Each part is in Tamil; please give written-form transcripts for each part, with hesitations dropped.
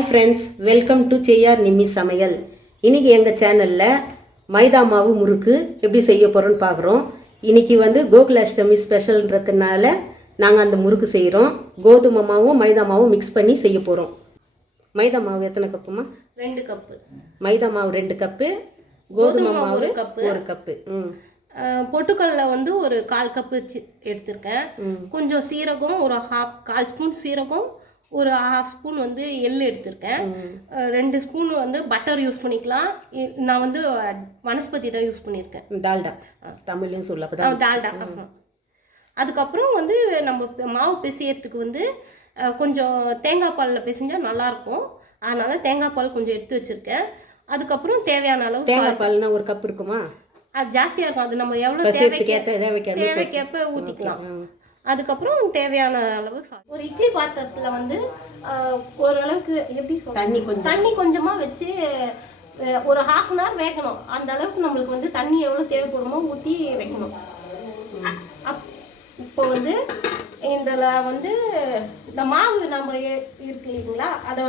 ஹாய் ஃப்ரெண்ட்ஸ், வெல்கம் டு செய்யார் நிம்மி சமையல். இன்றைக்கி எங்கள் சேனலில் மைதா மாவு முறுக்கு எப்படி செய்ய போகிறோன்னு பார்க்குறோம். இன்றைக்கி கோகுலாஷ்டமி ஸ்பெஷல்ன்றதுனால நாங்கள் அந்த முறுக்கு செய்கிறோம். கோதுமை மாவும் மைதா மாவும் மிக்ஸ் பண்ணி செய்ய போகிறோம். மைதா மாவு எத்தனை கப்புமா? 2 கப்பு. மைதா மாவு 2 கப்பு, கோதுமை மாவு 1 கப்பு. பொட்டுக்கல்ல ஒரு 1/4 கப்பு எடுத்திருக்கேன். கொஞ்சம் சீரகம், ஒரு 1/2 ஸ்பூன் சீரகம், ஒரு 1/2 ஸ்பூன் எள்ளு எடுத்திருக்கேன். 2 ஸ்பூன் பட்டர் யூஸ் பண்ணிக்கலாம். நான் வனஸ்பதி தான் யூஸ் பண்ணியிருக்கேன். டால்டா, தமிழ்லையும் சொல்ல டால்டா. அதுக்கப்புறம் நம்ம மாவு பிசையறதுக்கு கொஞ்சம் தேங்காய் பாலில் பிசைஞ்சால் நல்லாயிருக்கும். அதனால் தேங்காய் பால் கொஞ்சம் எடுத்து வச்சுருக்கேன். அதுக்கப்புறம் தேவையான அளவு தேங்காய் பால்னா 1 கப் இருக்குமா? அது ஜாஸ்தியாக இருக்கும். அது நம்ம எவ்வளோ தேவைக்கேற்ப ஊற்றிக்கலாம். அதுக்கப்புறம் தேவையான அளவு ஒரு இட்லி பாத்திரத்தில் ஓரளவுக்கு எப்படி தண்ணி கொஞ்சமாக வச்சு ஒரு 1/2 hour வேகணும். அந்த அளவுக்கு நம்மளுக்கு தண்ணி எவ்வளோ தேவைப்படுமோ ஊற்றி வைக்கணும். இப்போ இதில் இந்த மாவு நம்ம இருக்கு இல்லைங்களா, அதை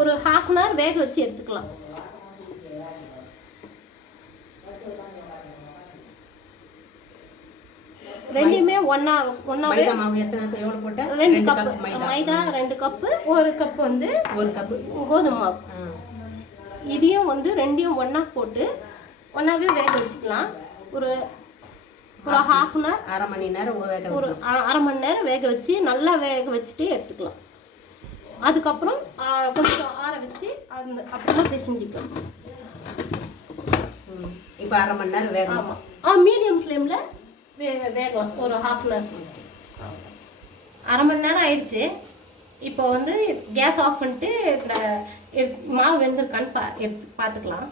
ஒரு 1/2 hour வேக வச்சு எடுத்துக்கலாம். ரெண்டுமே ஒன்னா மைதா மாவு எவ்வளோ போட்டேன்? 2 கப் மைதா, 2 கப்பு, 1 கப் 1 கப்பு கோதுமை மாவு. இதையும் ரெண்டையும் ஒன்றா போட்டு ஒன்றாவே வேக வச்சுக்கலாம். ஒரு 1/2 hour, அரை மணி நேரம், ஒரு அரை மணி நேரம் வேக வச்சு நல்லா வேக வச்சுட்டு எடுத்துக்கலாம். அதுக்கப்புறம் கொஞ்சம் ஆற வச்சு அப்புறமா பிசைஞ்சிக்கலாம். இப்போ அரை மணி நேரம் வேக. ஆமாம், மீடியம் ஃப்ளேமில் வேகலாம். ஒரு 1/2 hour. அரை மணி நேரம் ஆயிடுச்சு. இப்போ கேஸ் ஆஃப் பண்ணிட்டு மாவு வெந்திருக்கான்னு எடுத்து பார்த்துக்கலாம்.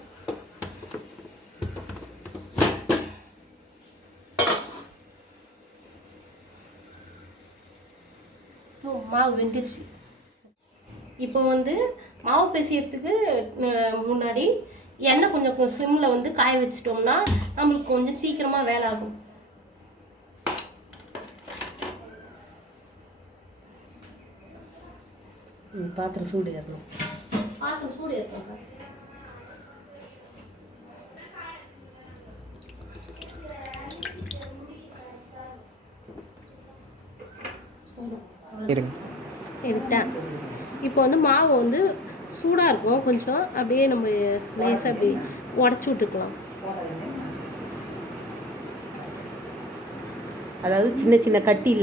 மாவு வெந்துருச்சு. இப்போ மாவு பிசையறதுக்கு முன்னாடி எண்ணெய் கொஞ்சம் சிம்மில் காய வச்சிட்டோம்னா நம்மளுக்கு கொஞ்சம் சீக்கிரமாக வேலை ஆகும். பாத்திரம் சூடு ஏறணும். எடுத்தேன். இப்போ மாவு சூடாக இருக்கும். கொஞ்சம் அப்படியே நம்ம லேசாக அப்படி உடச்சி விட்டுக்கலாம். அதாவது சின்ன சின்ன கட்டிகள்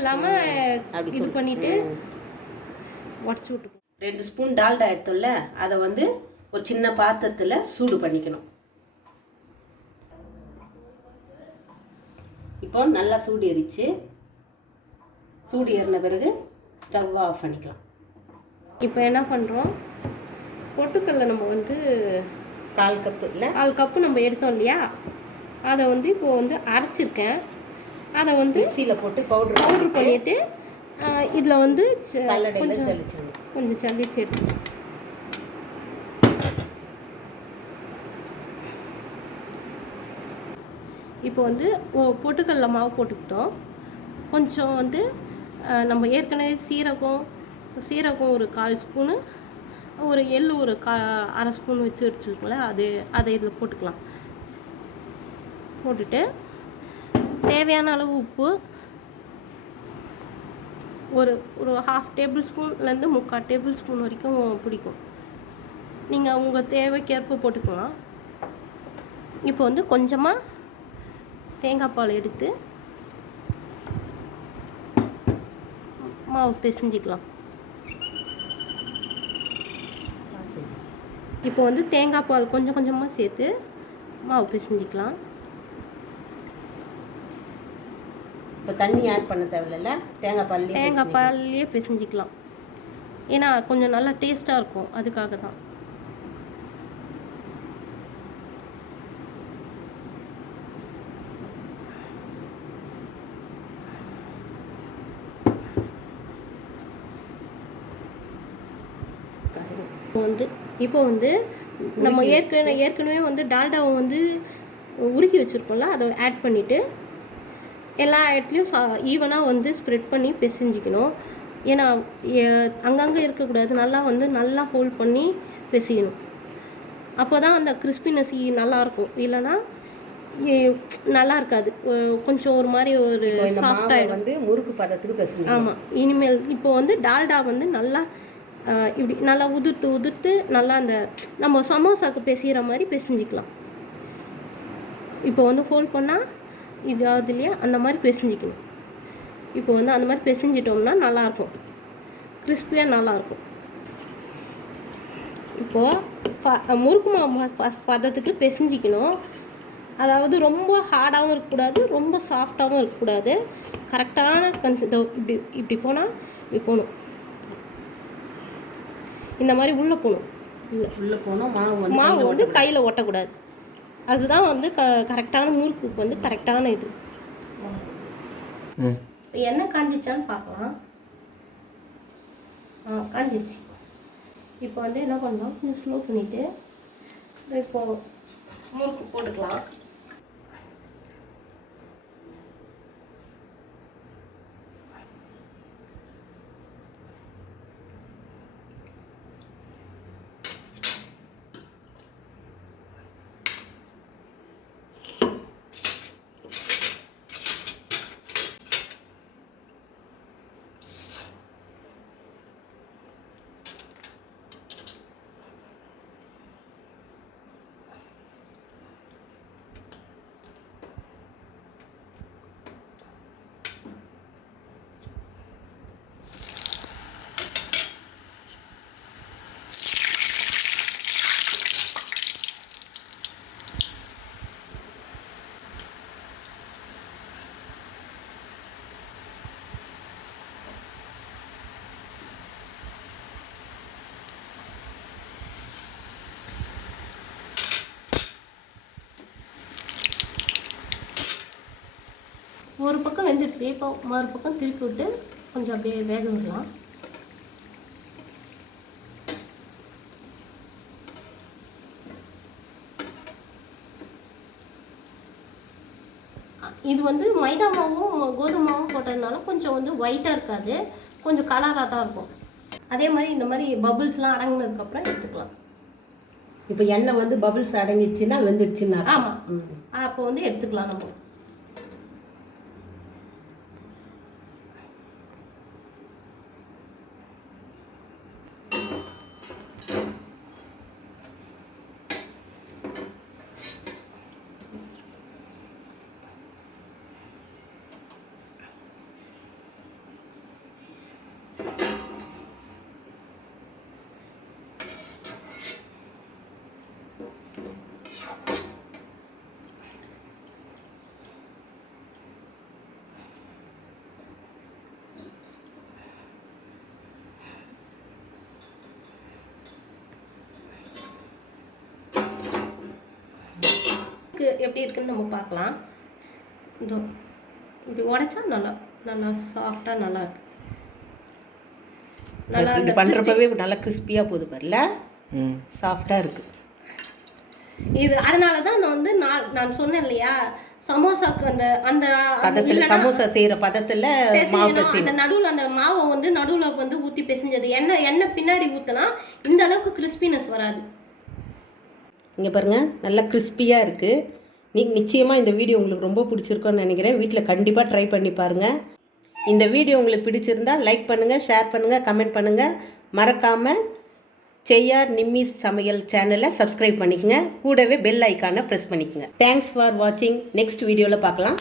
இல்லாமல் இது பண்ணிட்டு உடச்சி விட்டுக்கலாம். 2 ஸ்பூன் டால்டா எடுத்தோம்ல, அதை ஒரு சின்ன பாத்திரத்தில் சூடு பண்ணிக்கணும். இப்போ நல்லா சூடு ஏறிச்சு. சூடு ஏறின பிறகு ஸ்டவ் ஆஃப் பண்ணிக்கலாம். இப்போ என்ன பண்ணுறோம், பொட்டுக்கல்ல நம்ம 1/4 கப்பு இல்லை 1/4 கப்பு நம்ம எடுத்தோம் இல்லையா, அதை இப்போ அரைச்சிருக்கேன். அதை மிக்சியில் போட்டு பவுட்ரு பண்ணிவிட்டு இதில் கொஞ்சம் சளிச்சு எடுத்துக்கலாம். இப்போ பொட்டுக்கல்ல மாவு போட்டுக்கிட்டோம். கொஞ்சம் நம்ம ஏற்கனவே சீரகம் ஒரு 1/4 ஸ்பூனு, ஒரு எள்ளு ஒரு 1/2 ஸ்பூன் வச்சு வச்சுருக்கோம்ல, அதை இதில் போட்டுக்கலாம். போட்டுட்டு தேவையான அளவு உப்பு, ஒரு 1/2 டேபிள் ஸ்பூன்லேருந்து 3/4 டேபிள் ஸ்பூன் வரைக்கும் பிடிக்கும். நீங்கள் உங்கள் தேவைக்கேற்ப போட்டுக்கலாம். இப்போ கொஞ்சமாக தேங்காய் பால் எடுத்து மாவு பிசைஞ்சிக்கலாம். இப்போ தேங்காய் பால் கொஞ்சம் கொஞ்சமாக சேர்த்து மாவு பிசைஞ்சிக்கலாம். இப்போ தண்ணி ஆட் பண்ண தேவையில்ல, தேங்காய் பால்லையே பிசைஞ்சிக்கலாம். ஏன்னா கொஞ்சம் நல்லா டேஸ்ட்டாக இருக்கும், அதுக்காக தான். இப்போ நம்ம ஏற்கனவே டால்டாவை உருக்கி வச்சுருக்கோம்ல, அதை ஆட் பண்ணிவிட்டு எல்லா இடத்துலையும் ஈவனாக ஸ்ப்ரெட் பண்ணி பிசைஞ்சிக்கணும். ஏன்னா அங்கங்கே இருக்கக்கூடாது, நல்லா வந்து நல்லா ஹோல்ட் பண்ணி பிசையணும். அப்போ தான் அந்த கிறிஸ்பினஸ் நல்லாயிருக்கும். இல்லைன்னா நல்லா இருக்காது, கொஞ்சம் ஒரு மாதிரி ஒரு சாஃப்டாகிடும். வந்து முறுக்கு பதத்துக்கு பிசைஞ்சு. ஆமாம். இனிமேல் இப்போ வந்து டால்டா வந்து நல்லா இப்படி நல்லா உதிர்த்து நல்லா அந்த நம்ம சமோசாவுக்கு பிசைகிற மாதிரி பிசைஞ்சிக்கலாம். இப்போ வந்து ஹோல்ட் பண்ணால் இது ஆகுது இல்லையா, அந்த மாதிரி பிசைஞ்சிக்கணும். இப்போ வந்து அந்த மாதிரி பிசைஞ்சிட்டோம்னா நல்லாயிருக்கும், கிறிஸ்பியாக நல்லாயிருக்கும். இப்போது முறுக்கு மாவு பதத்துக்கு பிசைஞ்சிக்கணும். அதாவது ரொம்ப ஹார்டாகவும் இருக்கக்கூடாது, ரொம்ப சாஃப்டாகவும் இருக்கக்கூடாது. கரெக்டான இப்படி போனால் இப்படி போகணும், இந்த மாதிரி உள்ளே போகணும். உள்ளே போனால் மாவு வந்து கையில் ஒட்டக்கூடாது. அதுதான் வந்து கரெக்டான முறுக்குக்கு வந்து கரெக்டான இது. எண்ணெய் காஞ்சிச்சான்னு பார்க்கலாம். காஞ்சிச்சு. இப்போ வந்து என்ன பண்ணலாம், கொஞ்சம் ஸ்லோ பண்ணிவிட்டு இப்போது முறுக்கு போட்டுக்கலாம். ஒரு பக்கம் வெந்துடுச்சு. இப்போ மறு பக்கம் திருப்பி விட்டு கொஞ்சம் அப்படியே வேக விடலாம். இது வந்து மைதா மாவும் கோதுமை மாவும் போட்டதுனால கொஞ்சம் வந்து ஒயிட்டாக இருக்காது, கொஞ்சம் கலராக தான் இருக்கும். அதே மாதிரி இந்த மாதிரி பபுள்ஸ்லாம் அடங்கினதுக்கப்புறம் எடுத்துக்கலாம். இப்போ எண்ணெய் வந்து பபுள்ஸ் அடங்கிடுச்சுன்னா வெந்துடுச்சுன்னா. ஆமாம், அப்போ வந்து எடுத்துக்கலாம் நம்ம. எப்படி இருக்குன்னு நம்ம பார்க்கலாம். இதோ இப்படி உடைச்சா நல்லா நல்லா சாஃப்டாக நல்லா இருக்கு. நல்லா இது பண்ணுறப்பவே நல்லா கிறிஸ்பியாக போகுது பாருல, சாஃப்டாக இருக்குது. இது அதனால தான் நான் வந்து நான் சொன்னேன் இல்லையா, சமோசாக்கு அந்த அந்த பதத்தில் சமோசா செய்கிற பதத்தில் அந்த நடுவில் அந்த மாவை வந்து நடுவில் வந்து ஊற்றி பிசைஞ்சது. எண்ணெய் பின்னாடி ஊற்றினா இந்த அளவுக்கு கிறிஸ்பினஸ் வராது. இங்கே பாருங்கள், நல்லா கிறிஸ்பியாக இருக்குது. நீங்கள் நிச்சயமாக இந்த வீடியோ உங்களுக்கு ரொம்ப பிடிச்சிருக்கோன்னு நினைக்கிறேன். வீட்டில் கண்டிப்பாக ட்ரை பண்ணி பாருங்கள். இந்த வீடியோ உங்களுக்கு பிடிச்சிருந்தால் லைக் பண்ணுங்கள், ஷேர் பண்ணுங்கள், கமெண்ட் பண்ணுங்கள். மறக்காமல் செய்யார் நிம்மிஸ் சமையல் சேனலை சப்ஸ்கிரைப் பண்ணிக்கங்க. கூடவே பெல் ஐக்கானை ப்ரெஸ் பண்ணிக்கங்க. தேங்க்ஸ் ஃபார் வாட்சிங். நெக்ஸ்ட் வீடியோவில் பார்க்கலாம்.